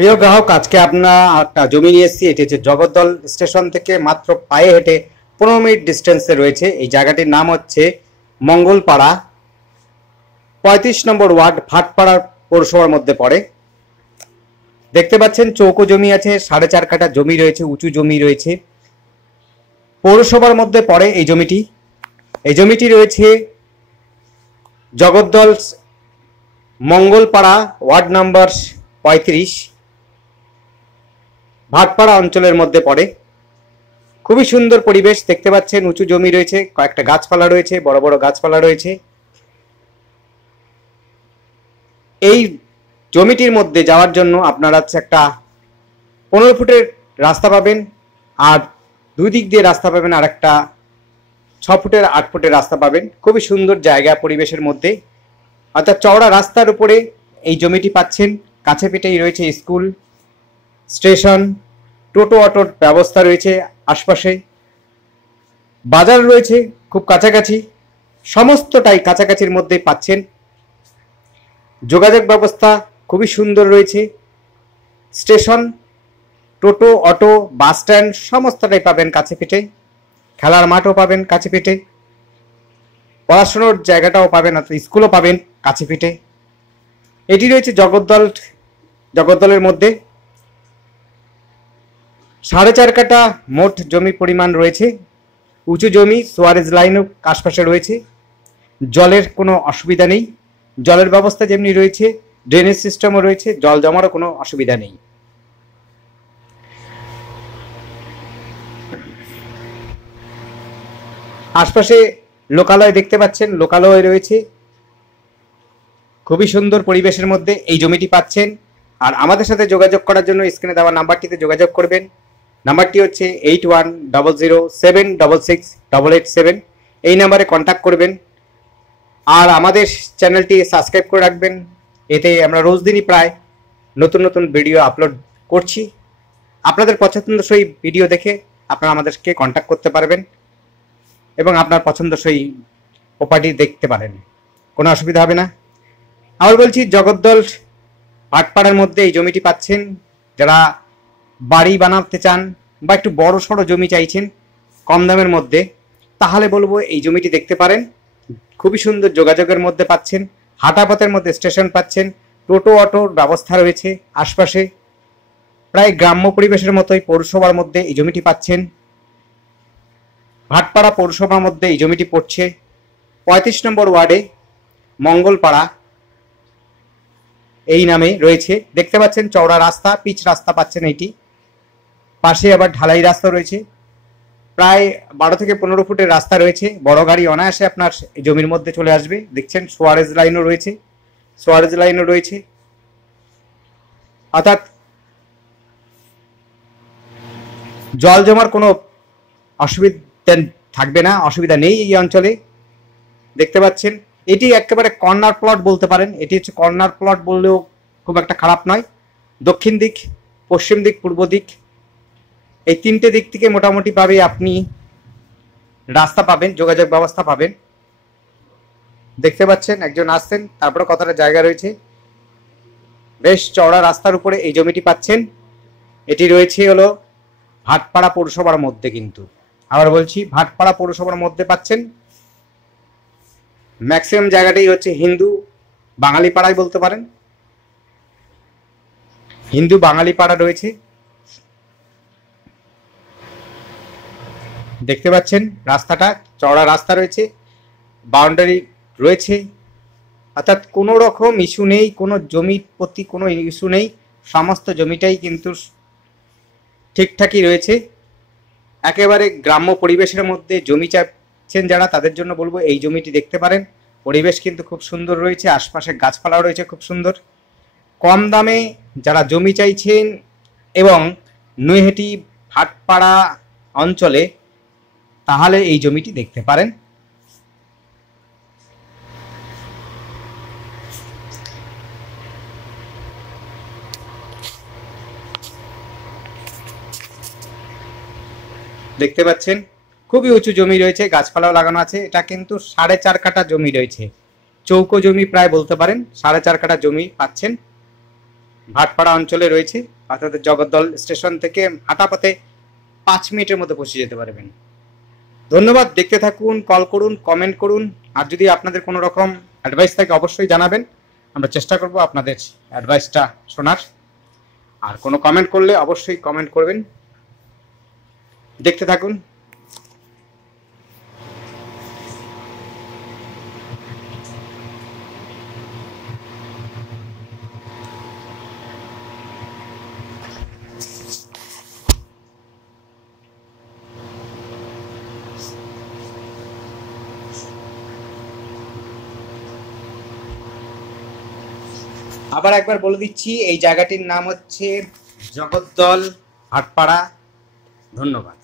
প্রিয় গ্রাহক, আজকে আপনার একটা জমি নিয়ে এসেছি। এটি হচ্ছে জগদ্দল স্টেশন থেকে মাত্র পায়ে হেঁটে 15 মিনিট ডিস্টেন্সে রয়েছে। এই জায়গাটির নাম হচ্ছে মঙ্গলপাড়া, 35 নম্বর ওয়ার্ড, ভাটপাড়া পৌরসভার মধ্যে পড়ে। দেখতে পাচ্ছেন চৌকো জমি আছে, 4.5 কাঠা জমি রয়েছে, উঁচু জমি রয়েছে। পৌরসভার মধ্যে পড়ে এই জমিটি। এই জমিটি রয়েছে জগদ্দল মঙ্গলপাড়া, ওয়ার্ড নাম্বার 35, ভাটপাড়া অঞ্চলের মধ্যে পড়ে। খুবই সুন্দর পরিবেশ দেখতে পাচ্ছেন। উঁচু জমি রয়েছে, কয়েকটা গাছপালা রয়েছে, বড় বড় গাছপালা রয়েছে। এই জমিটির মধ্যে যাওয়ার জন্য আপনারা একটা 15 ফুটের রাস্তা পাবেন, আর দুই দিক দিয়ে রাস্তা পাবেন, আর একটা 6 ফুটের 8 ফুটের রাস্তা পাবেন। খুবই সুন্দর জায়গা পরিবেশের মধ্যে, অর্থাৎ চওড়া রাস্তার উপরে এই জমিটি পাচ্ছেন। কাছে পিঠেই রয়েছে স্কুল, স্টেশন, টোটো অটোর ব্যবস্থা রয়েছে আশপাশে, বাজার রয়েছে খুব কাছাকাছি, সমস্তটাই কাছাকাছির মধ্যে পাচ্ছেন। যোগাযোগ ব্যবস্থা খুবই সুন্দর রয়েছে। স্টেশন, টোটো, অটো, বাস স্ট্যান্ড সমস্তটাই পাবেন কাছে পিঠে। খেলার মাঠও পাবেন কাছে পিঠে, পড়াশোনার জায়গাটাও পাবেন, অর্থাৎ স্কুলও পাবেন কাছে পিঠে। এটি রয়েছে জগদ্দলের মধ্যে। 4.5 কাঠা মোট জমি পরিমাণ রয়েছে। উঁচু জমি, সোয়ারেজ লাইনও আশপাশে রয়েছে। জলের কোনো অসুবিধা নেই। জলের ব্যবস্থা যেমনি রয়েছে, ড্রেনেজ সিস্টেমও রয়েছে, জল জমারও কোনো অসুবিধা নেই। আশপাশে লোকালয় দেখতে পাচ্ছেন, লোকালয় রয়েছে। খুবই সুন্দর পরিবেশের মধ্যে এই জমিটি পাচ্ছেন। আর আমাদের সাথে যোগাযোগ করার জন্য স্ক্রিনে দেওয়া নাম্বারটিতে যোগাযোগ করবেন। নাম্বারটি হচ্ছে 8100766887। এই নাম্বারে কন্ট্যাক্ট করবেন। আর আমাদের চ্যানেলটি সাবস্ক্রাইব করে রাখবেন। এতে আমরা রোজ দিনই প্রায় নতুন নতুন ভিডিও আপলোড করছি। আপনাদের পছন্দসই ভিডিও দেখে আপনারা আমাদেরকে কন্ট্যাক্ট করতে পারবেন এবং আপনার পছন্দসই প্রপার্টি দেখতে পারেন, কোনো অসুবিধা হবে না। আবার বলছি, জগদ্দল ভাটপাড়ার মধ্যে এই জমিটি পাচ্ছেন। যারা বাড়ি বানাতে চান বা একটু বড় সড়ো জমি চাইছেন কম দামের মধ্যে, তাহলে বলবো এই জমিটি দেখতে পারেন। খুবই সুন্দর যোগাযোগের মধ্যে পাচ্ছেন, হাঁটাপথের মধ্যে স্টেশন পাচ্ছেন, টোটো অটোর ব্যবস্থা রয়েছে আশপাশে। প্রায় গ্রাম্য পরিবেশের মতোই পৌরসভার মধ্যে এই জমিটি পাচ্ছেন। ভাটপাড়া পৌরসভার মধ্যে এই জমিটি পড়ছে। 35 নম্বর ওয়ার্ডে মঙ্গলপাড়া এই নামে রয়েছে। দেখতে পাচ্ছেন চওড়া রাস্তা, পিচ রাস্তা পাচ্ছেন। এইটি পাশে আবার ঢালাই রাস্তা রয়েছে। প্রায় 12 থেকে 15 ফুটের রাস্তা রয়েছে। বড় গাড়ি অনায়াসে আপনার জমির মধ্যে চলে আসবে। দেখছেন সোয়ারেজ লাইনও রয়েছে, অর্থাৎ জল জমার কোনো অসুবিধা থাকবে না, অসুবিধা নেই এই অঞ্চলে। দেখতে পাচ্ছেন এটি একেবারে কর্নার প্লট বলতে পারেন। এটি হচ্ছে কর্নার প্লট বললেও খুব একটা খারাপ নয়। দক্ষিণ দিক, পশ্চিম দিক, পূর্ব দিক, এই 3টে দিক থেকে মোটামুটি ভাবে আপনি রাস্তা পাবেন, যোগাযোগ ব্যবস্থা পাবেন। দেখতে পাচ্ছেন একজন আসছেন, তারপরে কতটা জায়গা রয়েছে। বেশ চওড়া রাস্তার উপরে এই জমিটি পাচ্ছেন। এটি রয়েছে হলো ভাটপাড়া পৌরসভার মধ্যে। কিন্তু আবার বলছি, ভাটপাড়া পৌরসভার মধ্যে পাচ্ছেন। ম্যাক্সিমাম জায়গাটাই হচ্ছে হিন্দু বাঙালি পাড়াই বলতে পারেন। হিন্দু বাঙালি পাড়া রয়েছে। দেখতে পাচ্ছেন রাস্তাটা চওড়া রাস্তা রয়েছে, বাউন্ডারি রয়েছে, অর্থাৎ কোনো রকম ইস্যু নেই, কোনো জমির প্রতি কোনো ইস্যু নেই। সমস্ত জমিটাই কিন্তু ঠিকঠাকই রয়েছে। একেবারে গ্রাম্য পরিবেশের মধ্যে জমি চাচ্ছেন যারা, তাদের জন্য বলবো এই জমিটি দেখতে পারেন। পরিবেশ কিন্তু খুব সুন্দর রয়েছে, আশপাশে গাছপালা রয়েছে খুব সুন্দর। কম দামে যারা জমি চাইছেন এবং নৈহাটি ভাটপাড়া অঞ্চলে, তাহলে এই জমিটি দেখতে পারেন। দেখতে পাচ্ছেন খুবই উঁচু জমি রয়েছে, গাছপালাও লাগানো আছে। এটা কিন্তু 4.5 কাঠা জমি রয়েছে, চৌকো জমি প্রায় বলতে পারেন। 4.5 কাঠা জমি পাচ্ছেন। ভাটপাড়া অঞ্চলে রয়েছে, অর্থাৎ জগদ্দল স্টেশন থেকে হাঁটাপথে 5 মিনিটের মধ্যে পৌঁছে যেতে পারবেন। ধন্যবাদ, দেখতে থাকুন, কল করুন, কমেন্ট করুন, আর যদি আপনাদের কোনো রকম অ্যাডভাইস থাকে অবশ্যই জানাবেন, আমরা চেষ্টা করব আপনাদের অ্যাডভাইসটা শোনার। আর কোনো কমেন্ট করলে অবশ্যই কমেন্ট করবেন। দেখতে থাকুন। আবার একবার বলে দিচ্ছি, এই জায়গাটির নাম হচ্ছে জগদ্দল ভাটপাড়া। ধন্যবাদ।